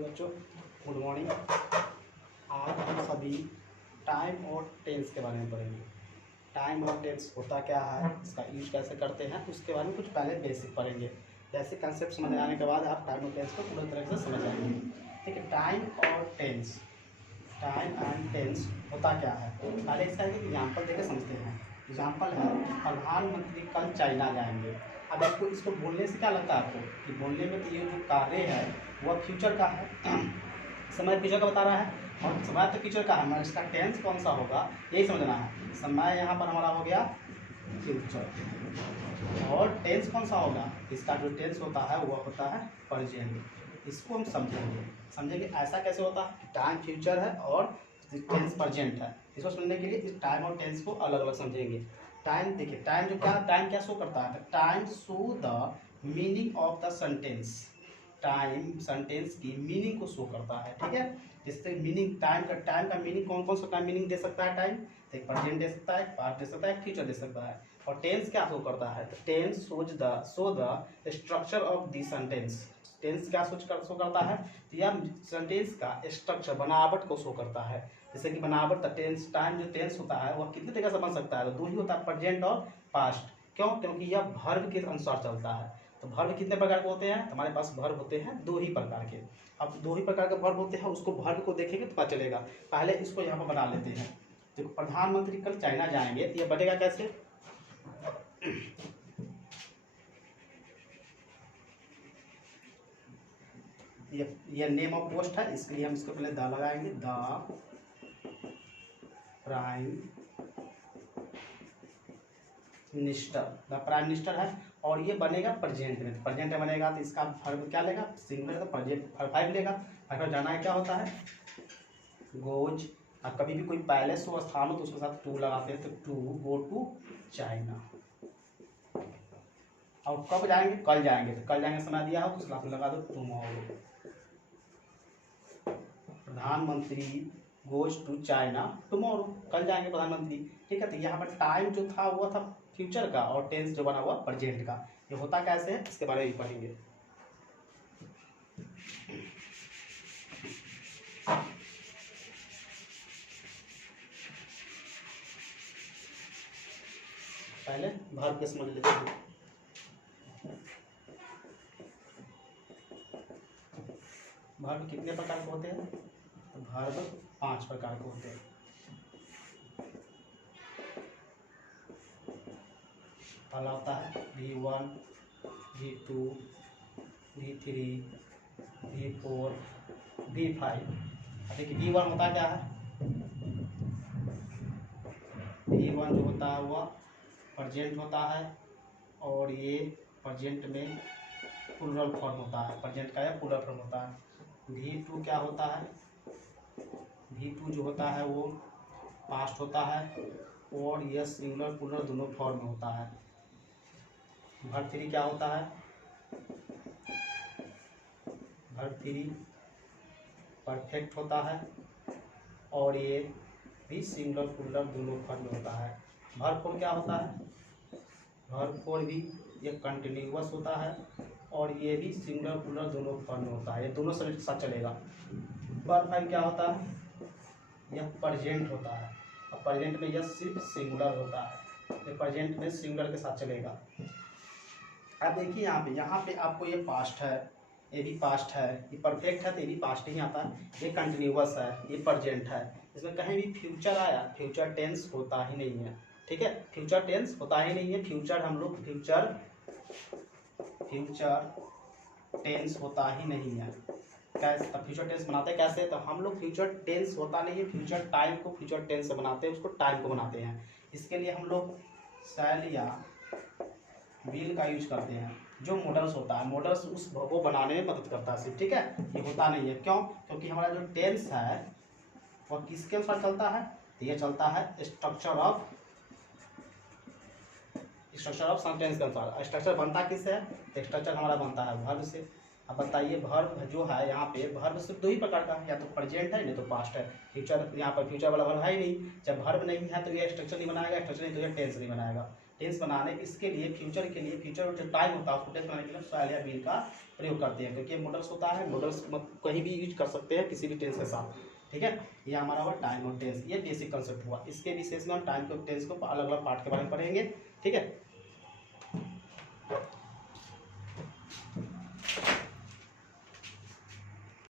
तो बच्चों good morning. आज हम सभी टाइम और टेंस के बारे में पढ़ेंगे। टाइम और टेंस होता क्या है, इसका यूज कैसे करते हैं, उसके बारे में कुछ पहले बेसिक पढ़ेंगे। बेसिक कंसेप्ट समझ आने के बाद आप टाइम और टेंस को पूरी तरह से समझ आएंगे। ठीक है, टाइम और टेंस, टाइम एंड टेंस होता क्या है, पहले इसका एक एग्जाम्पल देकर समझते हैं। एग्जाम्पल है, प्रधानमंत्री कल चाइना जाएंगे। अब आपको इसको बोलने से क्या लगता है आपको कि बोलने में तो ये जो कार्य है वह फ्यूचर का है, समय फ्यूचर का बता रहा है और समय तो फ्यूचर का है, मगर इसका टेंस कौन सा होगा यही समझना है। समय यहाँ पर हमारा हो गया फ्यूचर और टेंस कौन सा होगा, इसका जो टेंस होता है वह होता है प्रेजेंट। इसको हम समझेंगे ऐसा कैसे होता है। टाइम फ्यूचर है और टेंस प्रेजेंट है। इसको समझने के लिए इस टाइम और टेंस को अलग अलग समझेंगे। टाइम देखिए, टाइम क्या शो करता है, time show the meaning of the sentence. Time sentence की मीनिंग को शो करता है। ठीक है, जिससे मीनिंग टाइम का मीनिंग कौन कौन सा मीनिंग दे सकता है। टाइम एक प्रेजेंट दे सकता है, पास्ट दे सकता है, फ्यूचर दे सकता है। और टेंस क्या शो करता है, tense show the structure of the sentence. Tense क्या शो करता है, यह सेंटेंस का स्ट्रक्चर बनावट को शो करता है। जैसे कि बनावट टेंस, टाइम जो टेंस होता है वह कितने तरीके से बन सकता है, तो दो ही होता है, प्रेजेंट और पास्ट। क्यों, क्योंकि यह वर्ब के अनुसार चलता है। तो वर्ब कितने प्रकार के होते हैं, हमारे पास वर्ब होते हैं दो ही प्रकार के। अब दो ही प्रकार के वर्ब होते हैं, उसको वर्ब को देखेंगे तो पता चलेगा। पहले इसको यहाँ पर बना लेते हैं। देखो, प्रधानमंत्री कल चाइना जाएंगे, तो यह बनेगा कैसे, ये नेम ऑफ पोस्ट है, इसके लिए हम इसको पहले द लगाएंगे, the prime minister, the prime minister है। और ये बनेगा प्रेजेंट में, प्रेजेंट में बनेगा तो इसका वर्ब क्या लेगा, सिंगुलर का प्रेजेंट फाइव लेगा। फाइव जाना है क्या होता है, गोज। और कभी भी कोई पैलेस हो, स्थान हो, तो उसके साथ टू लगाते हैं, तो टू गो टू चाइना। और कब जाएंगे, कल जाएंगे, तो कल जाएंगे समय दिया हो तो उसके लगा दो टुमारो। प्रधानमंत्री गोज टू चाइना टुमारो, कल जाएंगे प्रधानमंत्री। ठीक है, तो यहाँ पर टाइम जो था वो था फ्यूचर का और टेंस जो बना हुआ प्रेजेंट का। ये होता कैसे है, इसके बारे में पढ़ेंगे। पहले वर्ब के समझ लेते हैं। वर्ब कितने प्रकार के होते हैं, तो वर्ब 5 प्रकार के होते हैं। पहला होता है V1, V2, V3, V4, V5। देखिए V1 होता क्या है, V1 जो होता है वह प्रेजेंट होता है और ये प्रेजेंट में प्लूरल फॉर्म होता है, प्रेजेंट का यह प्लूरल फॉर्म होता है। V2 क्या होता है, V2 जो होता है वो पास्ट होता है और यह सिंगुलर प्लूरल दोनों फॉर्म में होता है। वर्ब 3 क्या होता है, वर्ब 3 परफेक्ट होता है और ये भी सिंगुलर प्लूरल दोनों फॉर्म में होता है। वर्ब 4 क्या होता है, वर्ब 4 भी ये कंटिन्यूअस होता है और ये भी सिंगुलर प्लूरल दोनों फॉर्म में होता है, ये दोनों से साथ चलेगा। वर्ब 5 क्या होता है, यह प्रेजेंट होता है और प्रेजेंट में यह सिर्फ सिंगुलर होता है, ये प्रेजेंट में सिंगुलर के साथ चलेगा। अब देखिए यहाँ पे आपको ये पास्ट है, ये भी पास्ट है, ये परफेक्ट है तो ये भी पास्ट ही आता है, ये कंटिन्यूअस है, ये प्रेजेंट है। इसमें कहीं भी फ्यूचर आया, फ्यूचर टेंस होता ही नहीं है। ठीक है, फ्यूचर टेंस होता ही नहीं है। फ्यूचर हम लोग फ्यूचर टेंस होता ही नहीं है। कैसे फ्यूचर टेंस बनाते हैं, कैसे, तो हम लोग फ्यूचर टेंस होता नहीं है, फ्यूचर टाइम को फ्यूचर टेंस से बनाते हैं, उसको टाइम को बनाते हैं। इसके लिए हम लोग शैल या विल का यूज करते हैं। जो मॉडल्स होता है, मॉडल्स उस को बनाने में मदद करता है सिर्फ। ठीक है, ये होता नहीं है, क्यों, क्योंकि हमारा जो टेंस है वह किसके अनुसार चलता है, तो ये चलता है स्ट्रक्चर ऑफ सेंटेंस के अनुसार। स्ट्रक्चर बनता किससे है, स्ट्रक्चर हमारा बनता है वर्ब से। अब बताइए, वर्ब जो है यहाँ पे वर्ब सिर्फ दो ही प्रकार का है, या तो प्रेजेंट है नहीं तो पास्ट है। फ्यूचर यहाँ पर फ्यूचर वाला वर्ब है ही नहीं, जब वर्ब नहीं है तो ये स्ट्रक्चर नहीं बनाएगा, स्ट्रक्चर नहीं तो ये टेंस नहीं बनाएगा। टेंस बनाने इसके लिए फ्यूचर के लिए फ्यूचर जो टाइम होता है उसको टेंस बनाने के लिए शैल या बीन का प्रयोग करते हैं, क्योंकि मॉडल्स होता है, मॉडल्स कहीं भी यूज कर सकते हैं किसी भी टेंस के साथ। ठीक है, ये हमारा हुआ टाइम और टेंस, ये बेसिक कंसेप्ट हुआ। इसके विशेष में हम टाइम को टेंस को अलग अलग पार्ट के बारे में पढ़ेंगे। ठीक है।